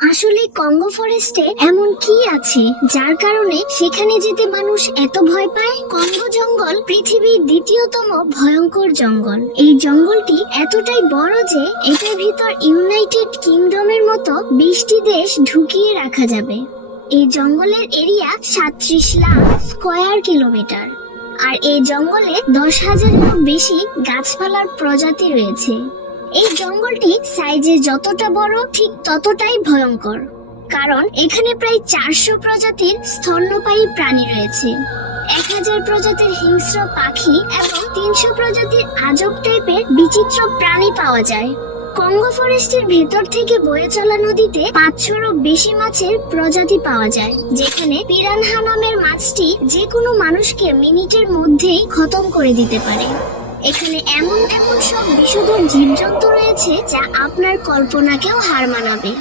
আসলে কঙ্গো ফরেস্টে এমন কি আছে যার কারণে সেখানে যেতে মানুষ এত ভয় পায়? কঙ্গো জঙ্গল পৃথিবীর দ্বিতীয়তম ভয়ঙ্কর জঙ্গল। এই জঙ্গলটি এতটাই বড় যে এটার ভিতর ইউনাইটেড কিংডমের মতো 20টি দেশ ঢুকিয়ে রাখা যাবে। এই জঙ্গলের এরিয়া 37 লাখ স্কয়ার কিলোমিটার, আর এই জঙ্গলে 10,000-এরও বেশি গাছপালার প্রজাতি রয়েছে। এই জঙ্গলটি সাইজে যতটা বড় ঠিক ততটাই ভয়ঙ্কর, কারণ এখানে প্রায় 400 প্রজাতির স্তন্যপায়ী প্রাণী রয়েছে, 1000 প্রজাতির হিংস্র পাখি এবং 300 প্রজাতির আজব টাইপের বিচিত্র প্রাণী পাওয়া যায়। কঙ্গো ফরেস্টের ভেতর থেকে বয়ে চলা নদীতে 500-এরও বেশি মাছের প্রজাতি পাওয়া যায়, যেখানে পিরানহা নামের মাছটি যে কোনো মানুষকে মিনিটের মধ্যেই খতম করে দিতে পারে। এখানে এমন এমন সব বিষধর জীবজন্তু রয়েছে যা আপনার কল্পনাকেও হার মানাবে।